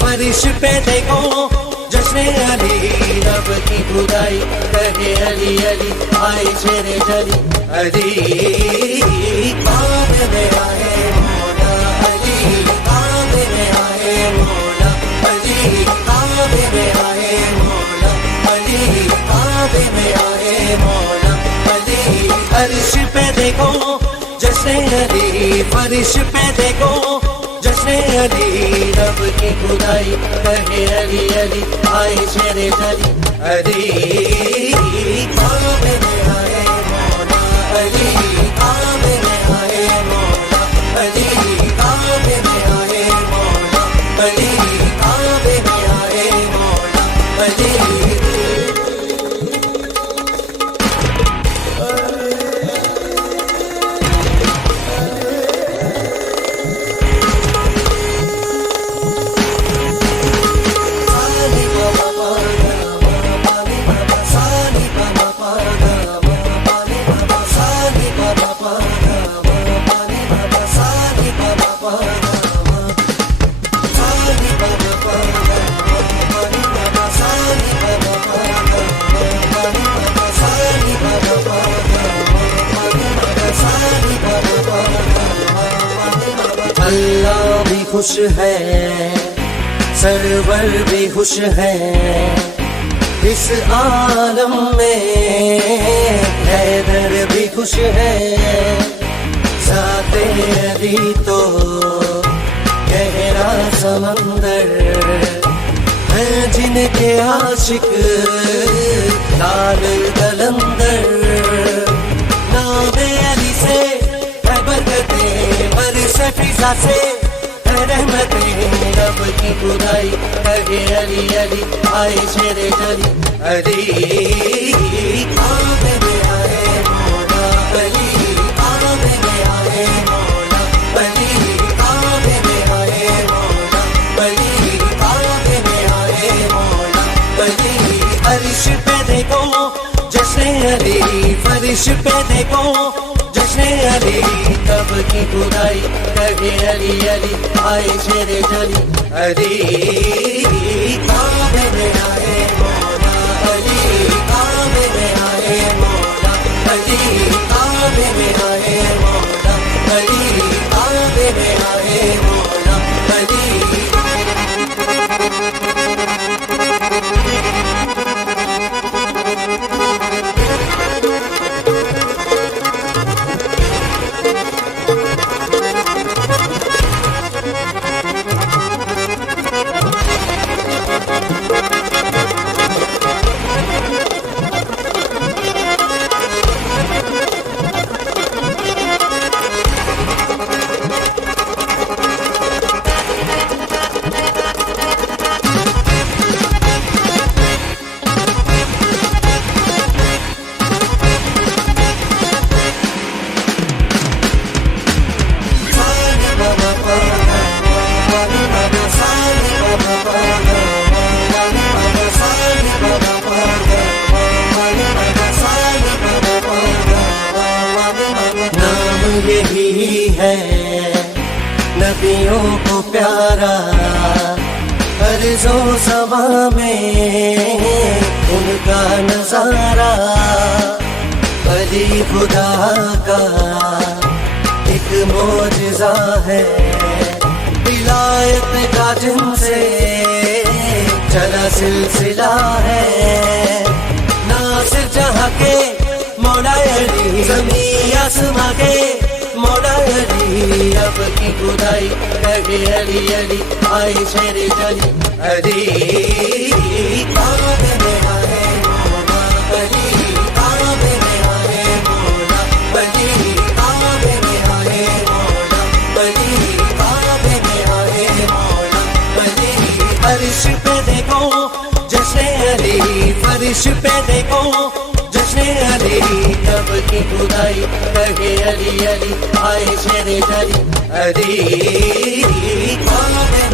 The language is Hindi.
फर्श पे देखो जश्न अली, रब की खुदाई कहे अली अली, आए शेरे जली अली। काबे में आए मौला अली, काबे में आए मौला अली, काबे में आए मौला अली, काबे में आए मौला अली। फर्श पे देखो जश्न अली, फर्श पे देखो जश्न अली, रब की खुदाई कहे अली अली, आए शेरे जली अली। काबे में आए मौला अली, काबे में आए मौला अली, काबे में आए मौला अली, काबे में आए मौला अली। अल्लाह भी खुश है, सरवर भी खुश है, इस आलम में हैदर भी खुश है। ज़ाते अली तो गहरा समंदर है, जिनके आशिक लाल कलंदर। नावे अली से है बरकतें, बरसे फिजा से है रहमतें, रब की खुदाई कहे अली अली, आए शेरे जली अली। काबे में आए मौला अली, काबे में आए मौला अली, काबे में आए मौला अली, काबे में आए मौला अली। फर्श पे देखो जश्न अली, फर्श पे देखो जश्न अली, रब की खुदाई कहे अली अली, आए शेरे जली अली। काबे में आए मौला अली, काबे में आए मौला अली, काबे में आए मौला अली, काबे में आए मौला अली। यही है नबियों को प्यारा, अर्ज़ो समा में उनका नजारा। अली खुदा का एक मोजज़ा है, विलायत का जिनसे चला सिलसिला है। नासिर जहाँ के मौला अली, ज़मीं आसमां के मौला अली, रब की खुदाई कहे अली अली, आए शेरे जली अली। काबे में आए मौला अली, काबे में आए मौला अली, काबे में आए मौला अली, काबे में आए मौला अली। फर्श पे देखो जश्न अली, फर्श पे देखो जश्न अली, रब की खुदाई कहे अली अली, आए शेरे जली अली। काबे